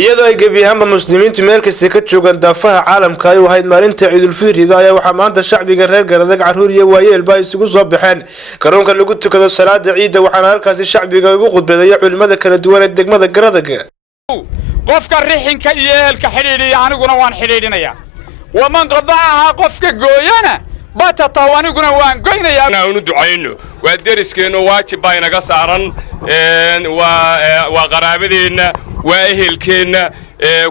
iyadoo ay gebi ahaanba muslimiintu meel kasta ka joogaan daafaha caalamka ay u ahayd maalinta ciidul fitriga ayaa waxaa maanta shacbiga reer Garadag caruur iyo waayeelba isugu soo baxeen garoonka lagu tukado salaada ciida waxaana halkaasi shacbiga ugu khudbadeeyay culimada kala duwan ee degmada Garadag qofka rixinka iyo ehelka xiriiriya aniguna waan xiriirinayaa waman qadaha qofka gooyana batata aniguna waan goynayaa aanu ducayno waa deriskeeno waajib bay naga saaran waa qaraabadeena waa ehelkeena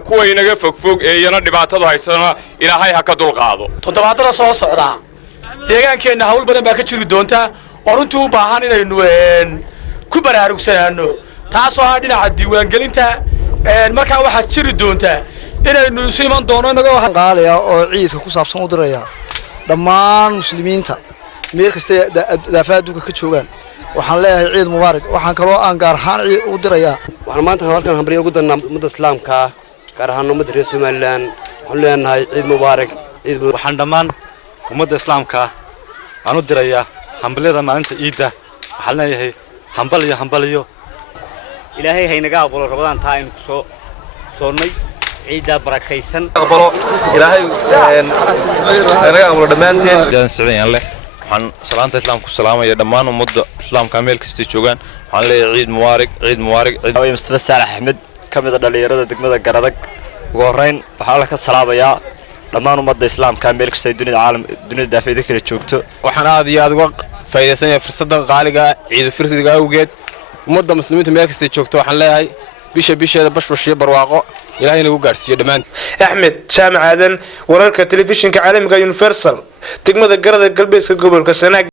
kuwa inaga fogfog ee yana dhibaatada haysana ilaahay ha ka dulqaado toddobaadada soo socda deegaankeena hawl badan baa ka jiri doonta oo runtii u baahan inaynu ku baraarugsanaano taasoo ah dhinaca diiwaangelinta marka waxa jiri doonta inaynu isu iman doono inaga wax qaaliya oo ciidka ku saabsan u diraya dhammaan muslimiinta meel kasta daafaha adduunka ka joogaan waxaan leeyahay ciid mubaarak waxaan kaloo aan gaar ahaan ciid u dirayaa waxaan maanta halkan hambalyo ugu danaa ummadda islaamka gaar ahaan ummadda reer Soomaaliland waxaan leenahay ciid mubaarak waxaan dhammaan ummadda islaamka aan u dirayaa hambalyada maalinta ciida waxaan leeyahay hambaliyo ilaahay haynaga aqbalo rabadaan taa in ku soo soonnay ciida barakaysan aqbalo ilaahay haynaga aqbalo dhamaanteen jaan siciyaan leh waxaan salaanta islaamku salaamaya dhammaan ummadda islaamka meel kasta joogaan waxaan leeyahay ciid mubaarak way Mustafa Saalax Axmed kamid ah dhalinyarada degmada Garadag ugu horeyn waxaan la ka salaabayaa dhammaan ummadda islaamka meel kasta dunida daafeeda kala joogto waxaan aad iyo aad uga faa'iideysanayaa fursaddan qaaliga ciid fitriga awgeed ummadda muslimiinta meel kasta joogto waxaan leeyahay bisheeda bashbashiyo barwaaqo ilaahay nagu gaarsiiyo dhamaan Axmed Jaamac Aadan wararka telefishinka caalamiga Universal degmada Garadag galbeedka gobolka Sanaag.